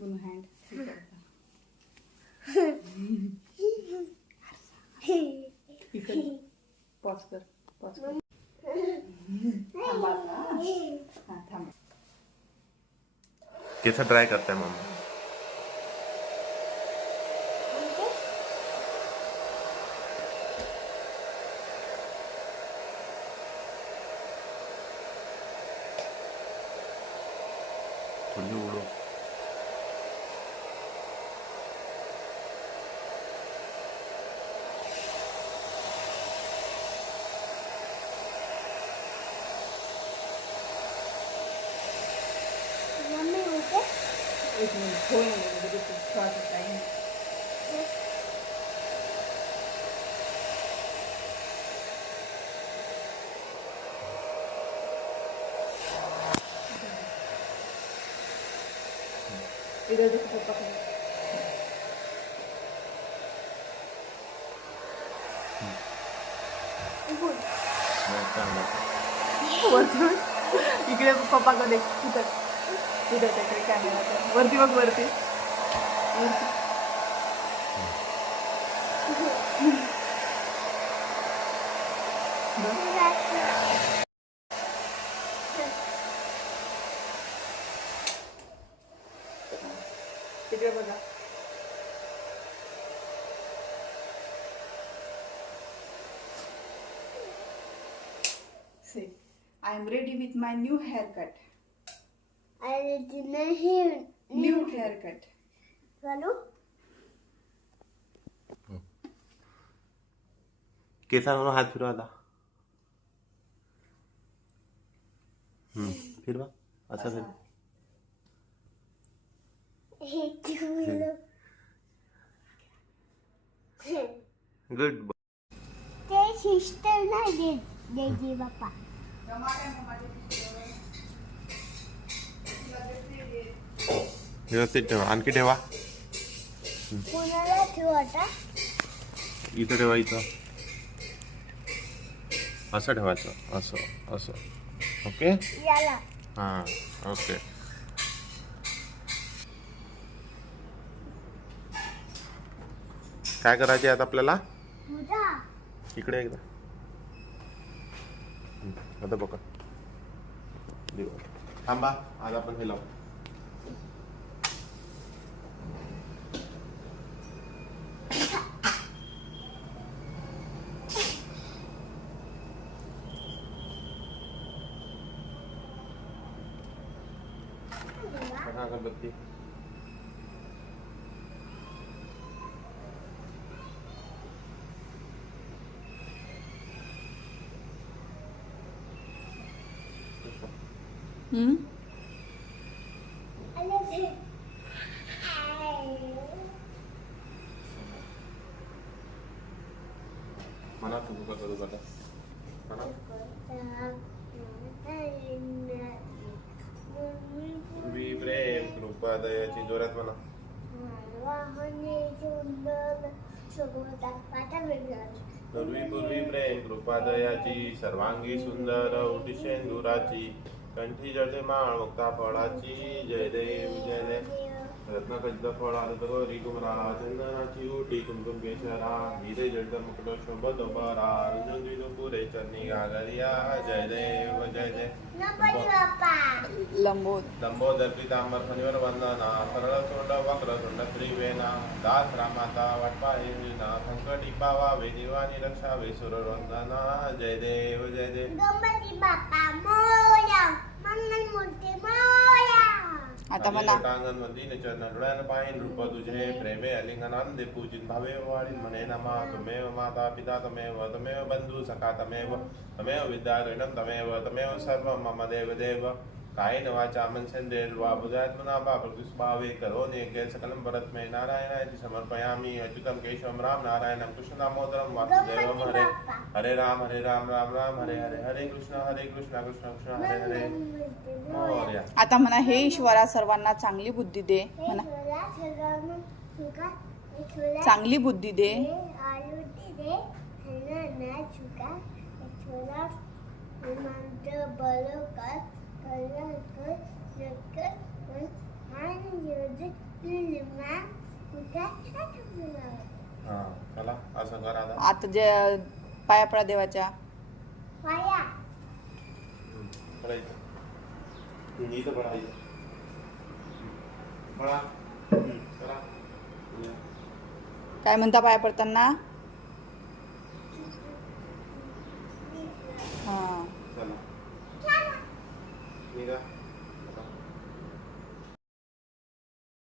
Gunu hand इकडे pause कर थांबा हा थांबा. केस ड्राय करताय मम्मा. थोडी उडो. एक मिनिट होईल म्हणजे थोडासा टाइम. इधर देखो पप्पा को. वरतून इकडे पप्पा कडे कुठं कुठं त्याकडे कॅमेरा वरती बघ वरती वरती. तिकडे बघा. Say, I am ready with my new haircut. New haircut. केसांवर हात फिरवा आता. फिरवा असं फिर. गुड. ते सिस्टर नाही देजी बाप्पा. व्यवस्थित ठेवा. आणखी ठेवा. कोणाला ठेवता? इथं ठेवा. इथं असं ठेवायचं. असं असं. ओके. याला हां ओके. काय करायचे आता आपल्याला? तुझा इकडे एकदा. आता बघा. थांबा आज आपण हे लावू. अगरबत्ती. म्हणा तू करू बघा. म्हणा. पूर्वी प्रेम कृपा दयाची जोरात म्हणा. पूर्वी प्रेम कृपा दयाची सर्वांगी सुंदर उटी शेंदुराची कंठी जडे माळ मुक्ता फळाची. जय देव जय देव. रत्नखचित फळारत गौरी कुमरा चंदनाची उटी कुमकुम केशरा हिरे जड मुकुट शोभत बरा रंजन पुरे चरणी गागरिया. जय देव जय देव. लंबोदर पीतांबर फणीवर वंदना सरळ सोंड वक्र सोंड त्रिवेणा दास रामाता वाटपाहे मीना संकटी पावा वेदिवानी रक्षावे सुरवंदना. जय देव जय देव. गणपती बाप्पा मोरया मंगलमूर्ती मोरया. आता मला टांगण मध्ये चरण डोळ्यानं पाहिन रूप तुझे प्रेमे अलिंगनांदे पूजित भावे वाढीन म्हणे नमा. तमेव माता पिता तमेव तमेव बंधू सखा तमेव तमेव विद्यारणं तमेव तमेव सर्व मम देव देव. कायेन वाचा मनसेन्द्रियैर् वा बुद्ध्यात्मना वा प्रकृतिस्वभावे करोमि यज्ञं सकलं परस्मै नारायणाय समर्पयामि. अच्युतं केशवं राम नारायणं कृष्ण दामोदरं वासुदेवं. हरे हरे राम राम राम हरे हरे. हरे कृष्ण कृष्ण कृष्ण हरे हरे. मोरया. आता म्हणा हे ईश्वरा सर्वांना चांगली बुद्धी दे म्हणा. चांगली बुद्धी दे. हा चला असं करा आता. आता जे पाया पडा देवाच्या. पाया पडायचं इथं पडायचं पडा चला. काय म्हणता पाया पडताना?